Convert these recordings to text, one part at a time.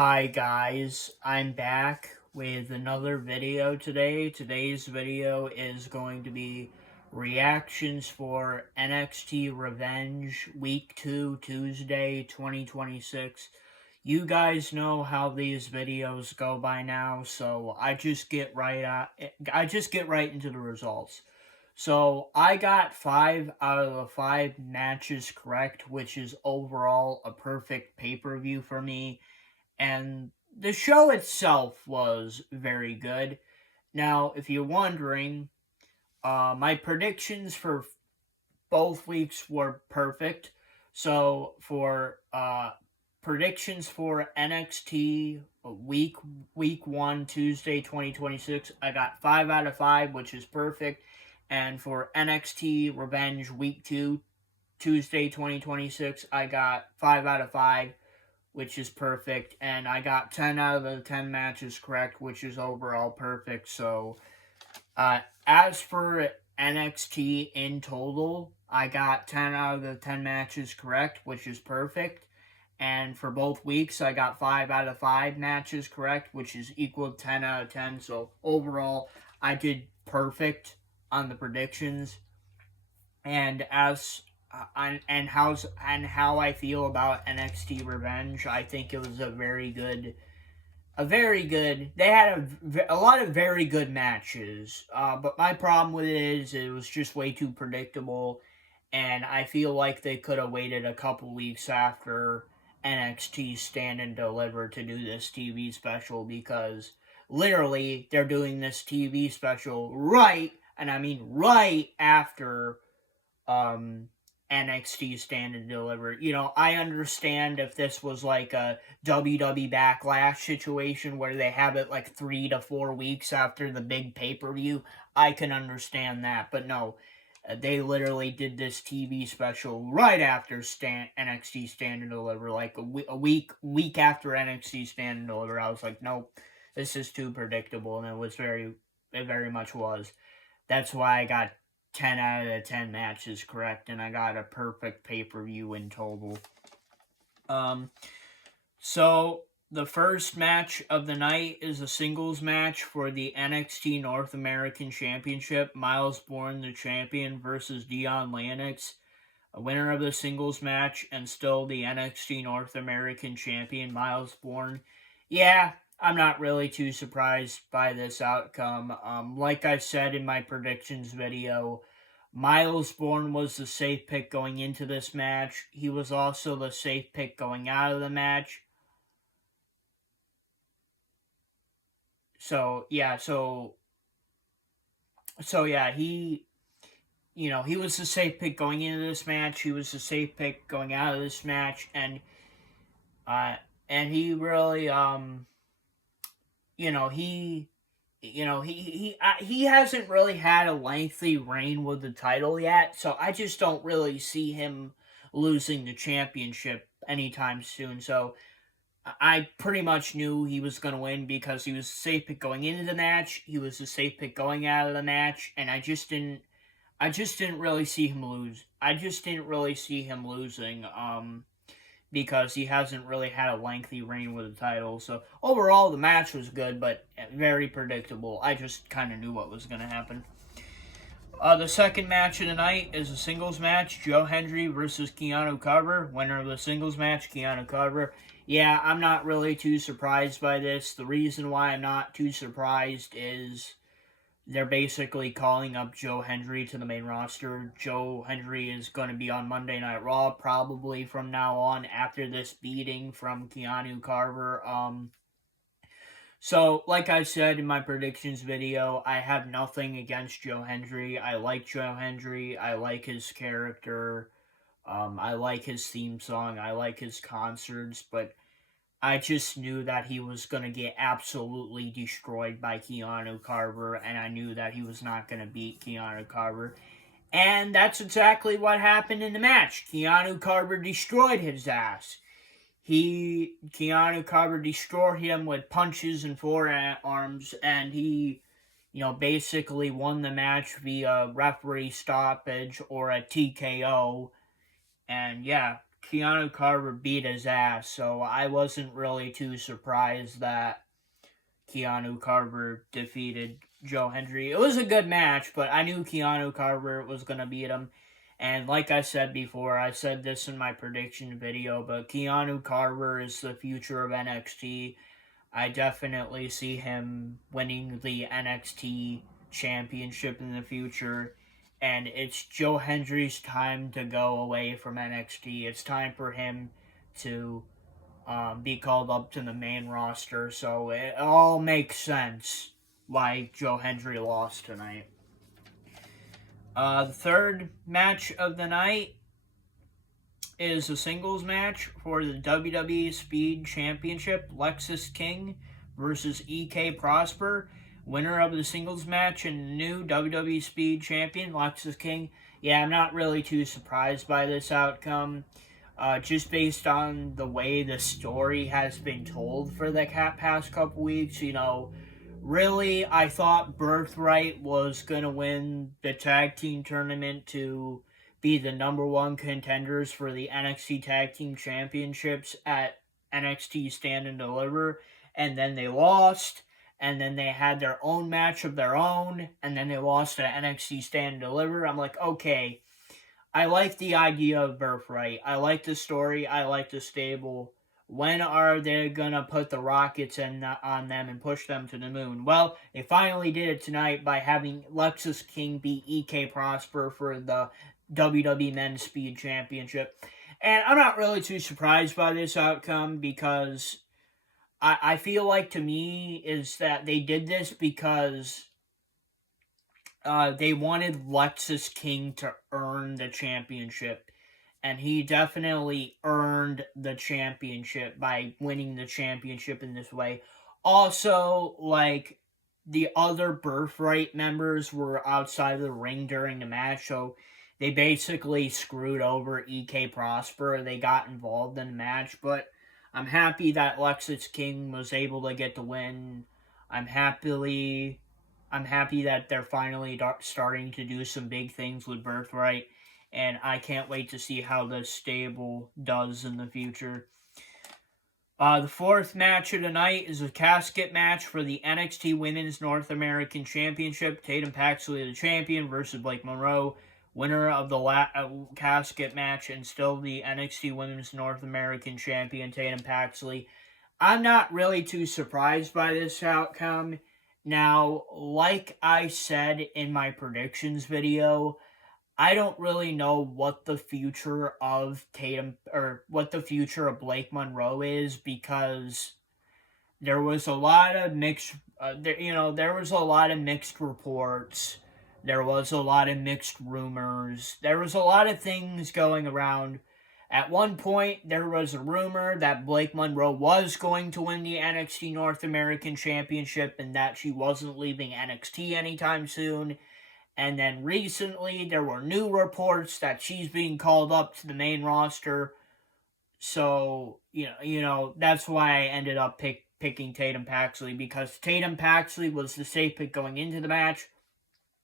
Hi guys, I'm back with another video today. Today's video is going to be reactions for NXT Revenge Week 2 Tuesday 2026. You guys know how these videos go by now, so I just get right into the results. So I got 5 out of the 5 matches correct, which is overall a perfect pay-per-view for me, and the show itself was very good. Now, if you're wondering, my predictions for both weeks were perfect. So for predictions for NXT week 1 Tuesday 2026, I got 5 out of 5, which is perfect. And for NXT Revenge week 2 Tuesday 2026, I got 5 out of 5, which is perfect, and I got 10 out of the 10 matches correct, which is overall perfect. So, as for NXT in total, I got 10 out of the 10 matches correct, which is perfect. And for both weeks, I got 5 out of 5 matches correct, which is equal to 10 out of 10. So, overall, I did perfect on the predictions. And how I feel about NXT Revenge, I think it was a very good. They had a lot of very good matches, but my problem with it is it was just way too predictable, and I feel like they could have waited a couple weeks after NXT Stand and Deliver to do this TV special, because literally they're doing this TV special right, and I mean right after um NXT Stand and Deliver. I understand if this was like a WWE Backlash situation where they have it like 3 to 4 weeks after the big pay-per-view. I can understand that, but no, they literally did this TV special right after NXT Stand and Deliver, like a week after NXT Stand and Deliver. I was like, nope, this is too predictable, and it very much was. That's why I got 10 out of the 10 matches correct, and I got a perfect pay-per-view in total. Um, so the first match of the night is a singles match for the NXT North American Championship. Miles Bourne, the champion, versus Dion Lennox, a winner of the singles match and still the NXT North American champion, Miles Bourne. Yeah, I'm not really too surprised by this outcome. Like I said in my predictions video, Miles Bourne was the safe pick going into this match. He was also the safe pick going out of the match. So yeah, he was the safe pick going into this match. He was the safe pick going out of this match, and uh, he really you know he he hasn't really had a lengthy reign with the title yet, so I just don't really see him losing the championship anytime soon. So I pretty much knew he was going to win because he was a safe pick going into the match. He was a safe pick going out of the match, and I just didn't really see him lose. I just didn't really see him losing. Because he hasn't really had a lengthy reign with the title. So overall, the match was good, but very predictable. I just kind of knew what was going to happen. The second match of the night is a singles match: Joe Hendry versus Keanu Carver. Winner of the singles match, Keanu Carver. Yeah, I'm not really too surprised by this. The reason why I'm not too surprised is they're basically calling up Joe Hendry to the main roster. Joe Hendry is going to be on Monday Night Raw probably from now on after this beating from Keanu Carver. So, like I said in my predictions video, I have nothing against Joe Hendry. I like Joe Hendry. I like his character. I like his theme song. I like his concerts, but I just knew that he was going to get absolutely destroyed by Keanu Carver, and I knew that he was not going to beat Keanu Carver. And that's exactly what happened in the match. Keanu Carver destroyed his ass. Keanu Carver destroyed him with punches and forearms, and he, basically won the match via referee stoppage or a TKO. And yeah, Keanu Carter beat his ass, so I wasn't really too surprised that Keanu Carter defeated Joe Hendry. It was a good match, but I knew Keanu Carter was going to beat him. And like I said before, I said this in my prediction video, but Keanu Carter is the future of NXT. I definitely see him winning the NXT championship in the future. And it's Joe Hendry's time to go away from NXT. It's time for him to be called up to the main roster. So it all makes sense why Joe Hendry lost tonight. The third match of the night is a singles match for the WWE Speed Championship. Lexis King versus EK Prosper. Winner of the singles match and new WWE Speed Champion, Lexis King. Yeah, I'm not really too surprised by this outcome. Just based on the way the story has been told for the past couple weeks, really, I thought Birthright was going to win the tag team tournament to be the number one contenders for the NXT Tag Team Championships at NXT Stand and Deliver, and then they lost, and then they had their own match of their own, and then they lost at NXT Stand and Deliver. I'm like, okay, I like the idea of Birthright. I like the story. I like the stable. When are they going to put the rockets on them and push them to the moon? Well, they finally did it tonight by having Lexis King beat EK Prosper for the WWE Men's Speed Championship. And I'm not really too surprised by this outcome because I feel like, to me, is that they did this because they wanted Lexis King to earn the championship. And he definitely earned the championship by winning the championship in this way. Also, the other Birthright members were outside of the ring during the match, so they basically screwed over EK Prosper. They got involved in the match, but I'm happy that Lexis King was able to get the win. I'm happy that they're finally starting to do some big things with Birthright, and I can't wait to see how the stable does in the future. The fourth match of the night is a casket match for the NXT Women's North American Championship. Tatum Paxley, the champion, versus Blake Monroe, winner of the casket match, and still the NXT Women's North American Champion, Tatum Paxley. I'm not really too surprised by this outcome. Now, like I said in my predictions video, I don't really know what the future of what the future of Blake Monroe is, because there was a lot of mixed, there was a lot of mixed reports. There was a lot of mixed rumors. There was a lot of things going around. At one point, there was a rumor that Blake Monroe was going to win the NXT North American Championship and that she wasn't leaving NXT anytime soon. And then recently, there were new reports that she's being called up to the main roster. So, that's why I ended up picking Tatum Paxley, because Tatum Paxley was the safe pick going into the match.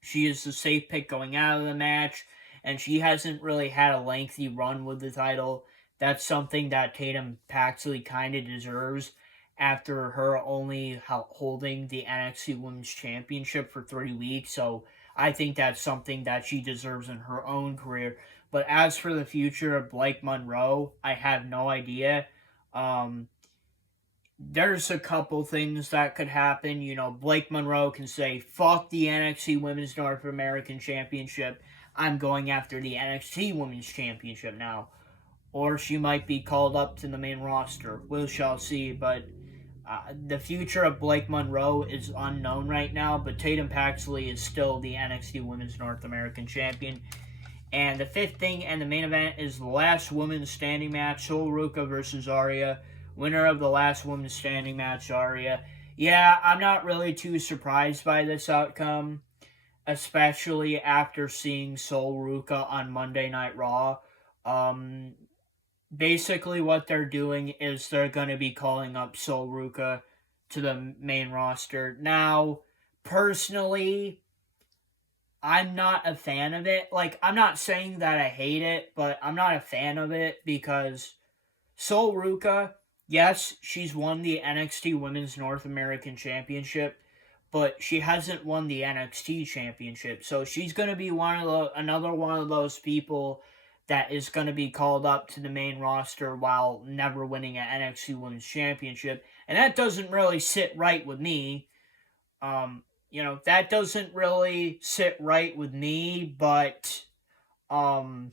She is the safe pick going out of the match, and she hasn't really had a lengthy run with the title. That's something that Tatum Paxley kind of deserves after her only holding the NXT Women's Championship for 3 weeks. So I think that's something that she deserves in her own career. But as for the future of Blake Monroe, I have no idea. There's a couple things that could happen. Blake Monroe can say, fuck the NXT Women's North American Championship. I'm going after the NXT Women's Championship now. Or she might be called up to the main roster. We shall see. But the future of Blake Monroe is unknown right now. But Tatum Paxley is still the NXT Women's North American Champion. And the fifth thing and the main event is the last women's standing match. Sol Ruca versus Arya. Winner of the last women's standing match, Arya. Yeah, I'm not really too surprised by this outcome, especially after seeing Sol Ruca on Monday Night Raw. Basically what they're doing is they're going to be calling up Sol Ruca to the main roster. Now, personally, I'm not a fan of it. Like, I'm not saying that I hate it, but I'm not a fan of it because Sol Ruka, yes, she's won the NXT Women's North American Championship, but she hasn't won the NXT Championship. So she's going to be another one of those people that is going to be called up to the main roster while never winning an NXT Women's Championship, and that doesn't really sit right with me. That doesn't really sit right with me, but um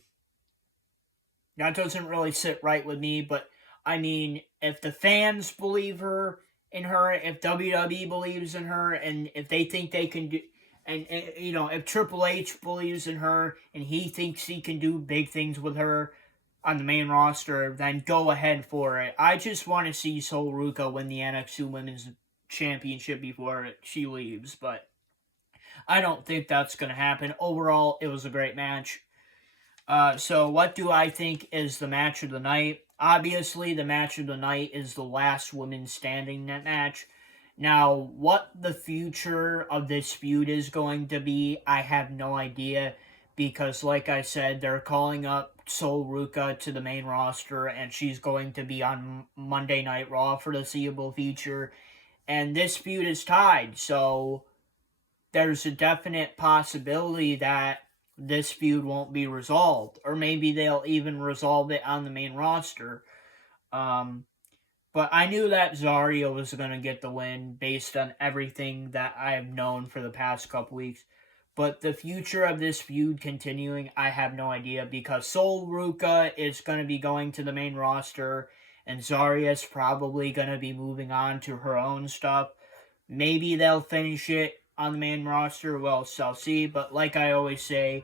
that doesn't really sit right with me, but I mean, if the fans believe if WWE believes in her, and if they think they can do, and if Triple H believes in her and he thinks he can do big things with her on the main roster, then go ahead for it. I just want to see Sol Ruka win the NXT Women's Championship before she leaves, but I don't think that's going to happen. Overall, it was a great match. So what do I think is the match of the night? Obviously, the match of the night is the last woman standing net match. Now, what the future of this feud is going to be, I have no idea. Because, like I said, they're calling up Sol Ruka to the main roster, and she's going to be on Monday Night Raw for the seeable future. And this feud is tied, so there's a definite possibility that this feud won't be resolved, or maybe they'll even resolve it on the main roster. Um, but I knew that Zarya was going to get the win based on everything that I have known for the past couple weeks. But the future of this feud continuing, I have no idea because Sol Ruka is going to be going to the main roster, and Zarya is probably going to be moving on to her own stuff. Maybe they'll finish it on the main roster. Well, shall see. But like I always say,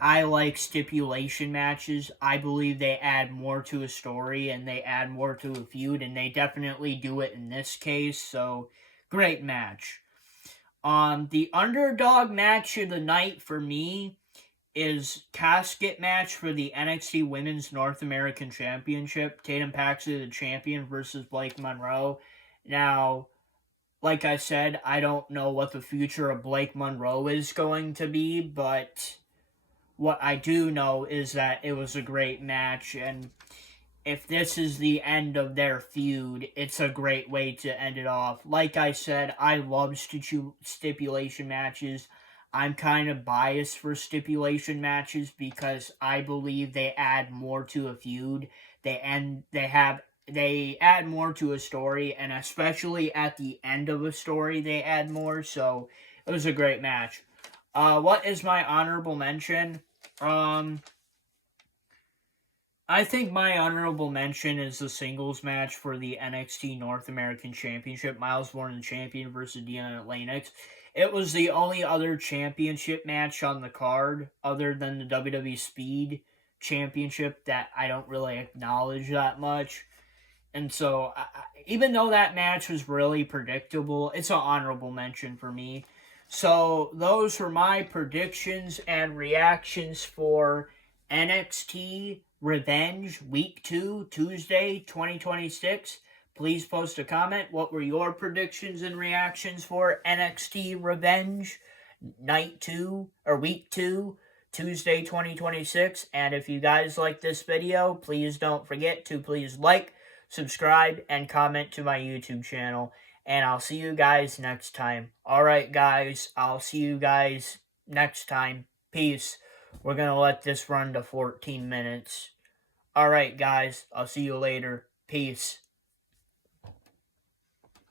I like stipulation matches. I believe they add more to a story and they add more to a feud, and they definitely do it in this case. So, great match. The underdog match of the night for me is casket match for the NXT Women's North American Championship. Tatum Paxley, the champion, versus Blake Monroe. Now, like I said, I don't know what the future of Blake Monroe is going to be, but what I do know is that it was a great match, and if this is the end of their feud, it's a great way to end it off. Like I said, I love stipulation matches. I'm kind of biased for stipulation matches because I believe they add more to a feud. They add more to a story, and especially at the end of a story, they add more. So it was a great match. What is my honorable mention? Um, I think my honorable mention is the singles match for the NXT North American Championship. Miles Warren, the champion, versus Deanna Lennox. It was the only other championship match on the card other than the WWE Speed Championship that I don't really acknowledge that much. And so, even though that match was really predictable, it's an honorable mention for me. So, those were my predictions and reactions for NXT Revenge Week 2, Tuesday, 2026. Please post a comment. What were your predictions and reactions for NXT Revenge Night 2 or Week 2, Tuesday, 2026? And if you guys like this video, please don't forget to please like, subscribe, and comment to my YouTube channel. And I'll see you guys next time. Alright, guys. I'll see you guys next time. Peace. We're going to let this run to 14 minutes. Alright, guys. I'll see you later. Peace.